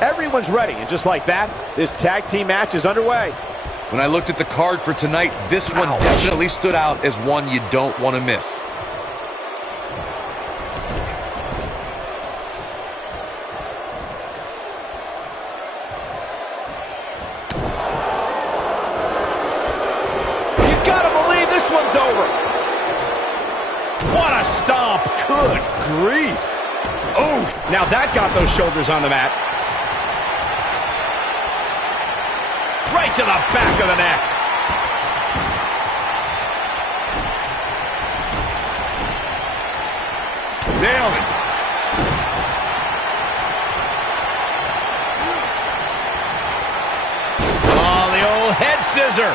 Everyone's ready, and just like that, this tag team match is underway. When I looked at the card for tonight, this one definitely stood out as one you don't want to miss. You gotta believe this one's over. What a stomp. Good grief. Oh, now that got those shoulders on the mat. Right to the back of the neck. Nailed it. Oh, the old head scissor.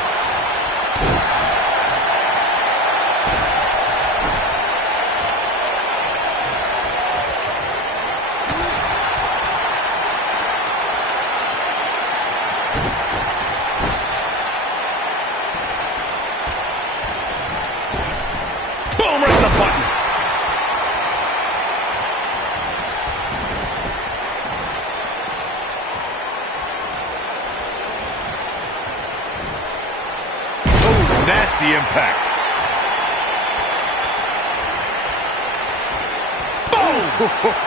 Nasty impact.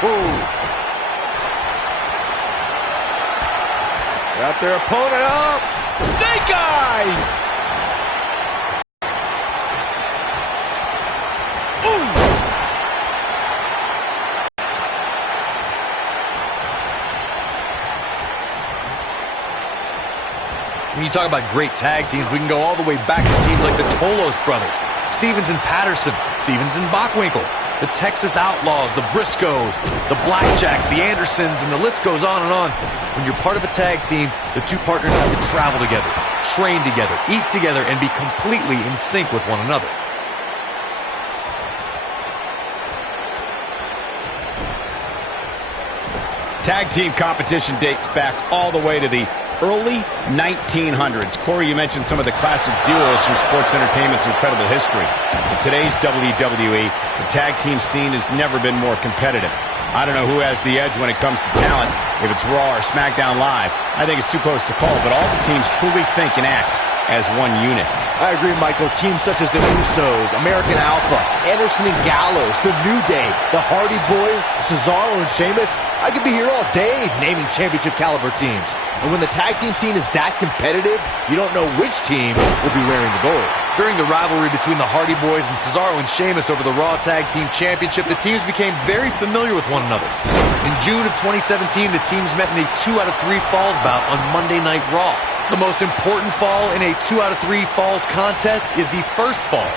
Boom! Got their opponent up. Snake eyes! Ooh! When you talk about great tag teams, we can go all the way back to teams like the Tolos brothers, Stevens and Patterson, Stevens and Bockwinkel, the Texas Outlaws, the Briscoes, the Blackjacks, the Andersons, and the list goes on and on. When you're part of a tag team, the two partners have to travel together, train together, eat together, and be completely in sync with one another. Tag team competition dates back all the way to the early 1900s. Corey, you mentioned some of the classic duos from sports entertainment's incredible history. In today's WWE, the tag team scene has never been more competitive. I don't know who has the edge when it comes to talent, if it's Raw or SmackDown Live. I think it's too close to call, but all the teams truly think and act as one unit. I agree, Michael. Teams such as the Usos, American Alpha, Anderson and Gallows, The New Day, the Hardy Boys, Cesaro and Sheamus. I could be here all day naming championship caliber teams. And when the tag team scene is that competitive, you don't know which team will be wearing the gold. During the rivalry between the Hardy Boys and Cesaro and Sheamus over the Raw Tag Team Championship, the teams became very familiar with one another. In June of 2017, the teams met in a 2 out of 3 falls bout on Monday Night Raw. The most important fall in a 2 out of 3 falls contest is the first fall.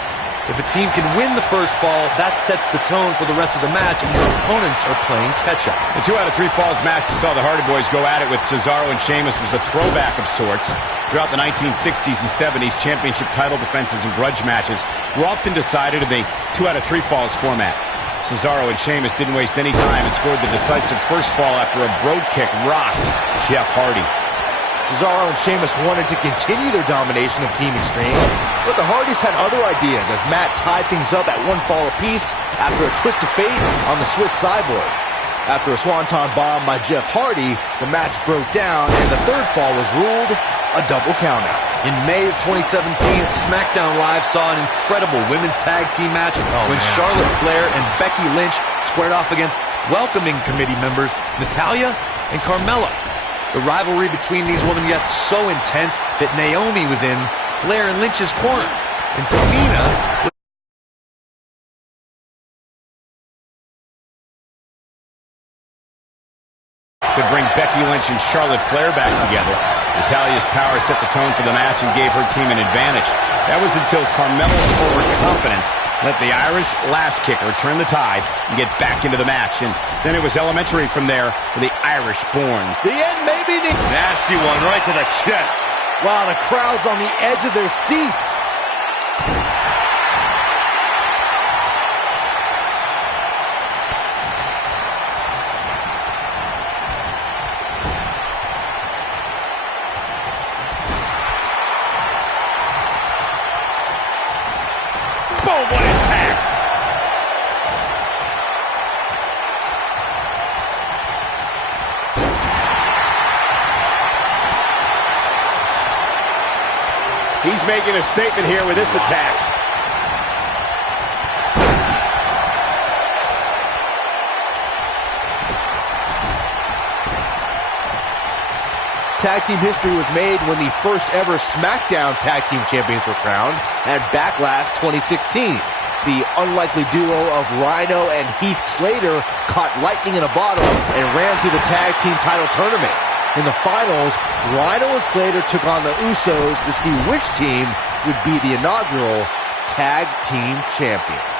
If a team can win the first fall, that sets the tone for the rest of the match, and your opponents are playing catch-up. The 2 out of 3 falls match you saw the Hardy Boys go at it with Cesaro and Sheamus was a throwback of sorts. Throughout the 1960s and 70s, championship title defenses and grudge matches were often decided in the 2 out of 3 falls format. Cesaro and Sheamus didn't waste any time and scored the decisive first fall after a brogue kick rocked Jeff Hardy. Cesaro and Sheamus wanted to continue their domination of Team Extreme, but the Hardys had other ideas as Matt tied things up at 1 fall apiece after a twist of fate on the Swiss Cyborg. After a swanton bomb by Jeff Hardy, the match broke down and the third fall was ruled a double countout. In May of 2017, SmackDown Live saw an incredible women's tag team match when Charlotte Flair and Becky Lynch squared off against welcoming committee members Natalya and Carmella. The rivalry between these women got so intense that Naomi was in Flair and Lynch's corner, and Tamina could bring Becky Lynch and Charlotte Flair back together. Natalya's power set the tone for the match and gave her team an advantage. That was until Carmella's overconfidence let the Irish last kicker turn the tide and get back into the match. And then it was elementary from there for the Irish born. The end may be near. nasty one right to the chest. Wow, the crowd's on the edge of their seats. Boom, what impact! making a statement here with this attack. Tag team history was made when the first ever SmackDown Tag Team Champions were crowned at Backlash 2016. The unlikely duo of Rhino and Heath Slater caught lightning in a bottle and ran through the tag team title tournament. In the finals, Rhino and Slater took on the Usos to see which team would be the inaugural Tag Team Champions.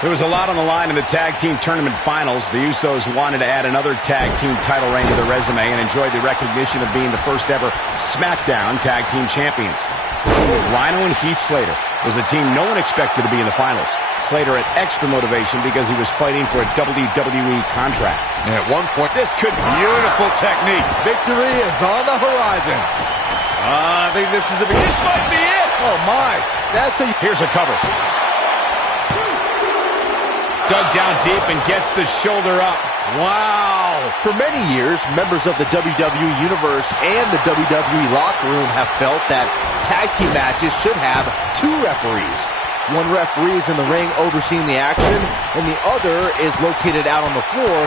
There was a lot on the line in the tag team tournament finals. The Usos wanted to add another tag team title reign to their resume and enjoyed the recognition of being the first ever SmackDown Tag Team Champions. The team with Rhino and Heath Slater was the team no one expected to be in the finals. Slater had extra motivation because he was fighting for a WWE contract. And at one point, This could be beautiful technique. Victory is on the horizon. I think this is this might be it. Oh my, Here's a cover. Dug down deep and gets the shoulder up. Wow. For many years, members of the WWE Universe and the WWE locker room have felt that tag team matches should have two referees. One referee is in the ring overseeing the action, and the other is located out on the floor,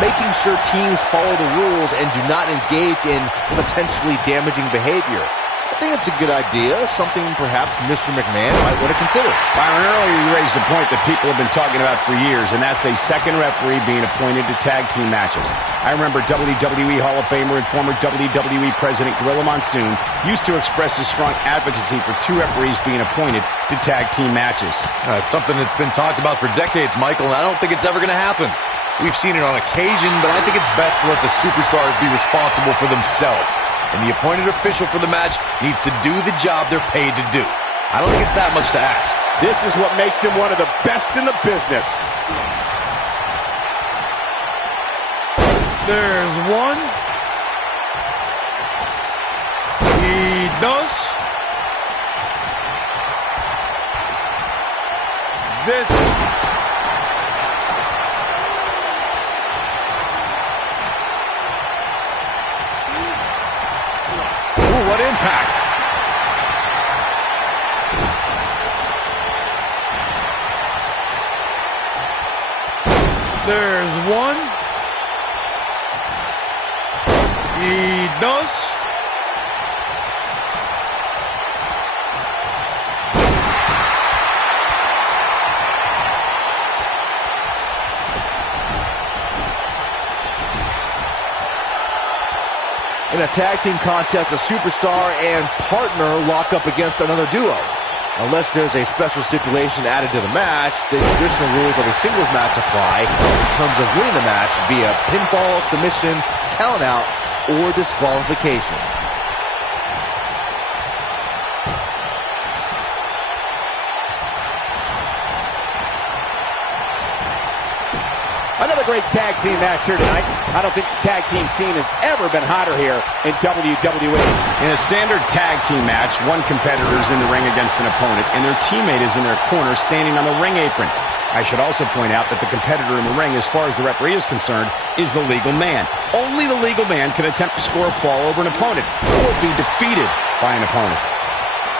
making sure teams follow the rules and do not engage in potentially damaging behavior. I think it's a good idea, something perhaps Mr. McMahon might want to consider. Byron, earlier you raised a point that people have been talking about for years, and that's a second referee being appointed to tag team matches. I remember WWE Hall of Famer and former WWE President Gorilla Monsoon used to express his strong advocacy for two referees being appointed to tag team matches. It's something that's been talked about for decades, Michael, and I don't think it's ever going to happen. We've seen it on occasion, but I think it's best to let the superstars be responsible for themselves. And the appointed official for the match needs to do the job they're paid to do. I don't think it's that much to ask. This is what makes him one of the best in the business. There's one. Y dos. This. What impact. There's one. Y dos. In a tag team contest, a superstar and partner lock up against another duo. Unless there's a special stipulation added to the match, the traditional rules of a singles match apply in terms of winning the match via pinfall, submission, countout, or disqualification. Another great tag team match here tonight. I don't think the tag team scene has ever been hotter here in WWE. In a standard tag team match, one competitor is in the ring against an opponent, and their teammate is in their corner standing on the ring apron. I should also point out that the competitor in the ring, as far as the referee is concerned, is the legal man. Only the legal man can attempt to score a fall over an opponent or be defeated by an opponent.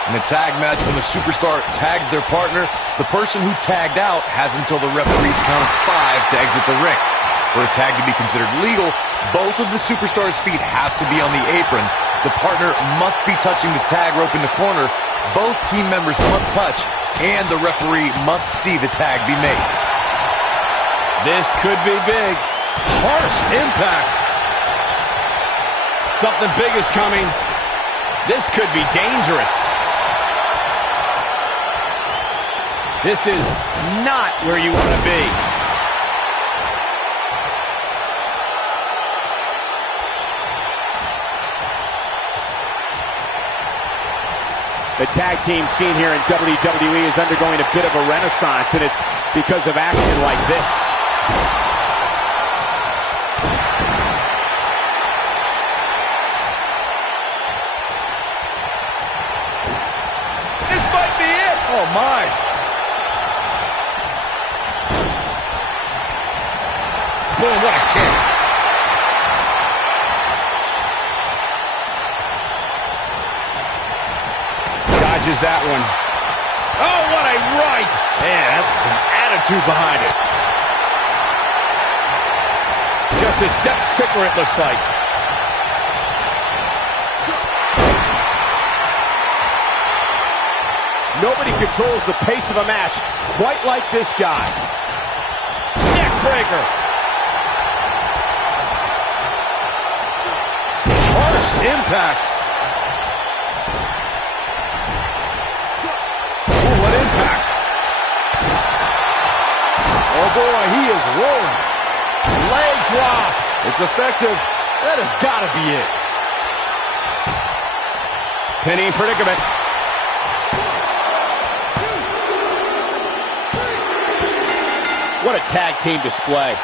In a tag match, when the superstar tags their partner, the person who tagged out has until the referee's count of 5 to exit the ring. For a tag to be considered legal, both of the superstars' feet have to be on the apron. The partner must be touching the tag rope in the corner. Both team members must touch, and the referee must see the tag be made. This could be big. Harsh impact. Something big is coming. This could be dangerous. This is not where you want to be. The tag team scene here in WWE is undergoing a bit of a renaissance, and it's because of action like this. This might be it. Oh my! Boom, what a kick. dodges that one. Oh, what a right! Man, that's some attitude behind it. Just a step quicker, it looks like. Nobody controls the pace of a match quite like this guy. Neck breaker. Harsh impact. Ooh, what impact. Oh boy, he is rolling. Leg drop. It's effective. That has got to be it. Pinning predicament. What a tag team display.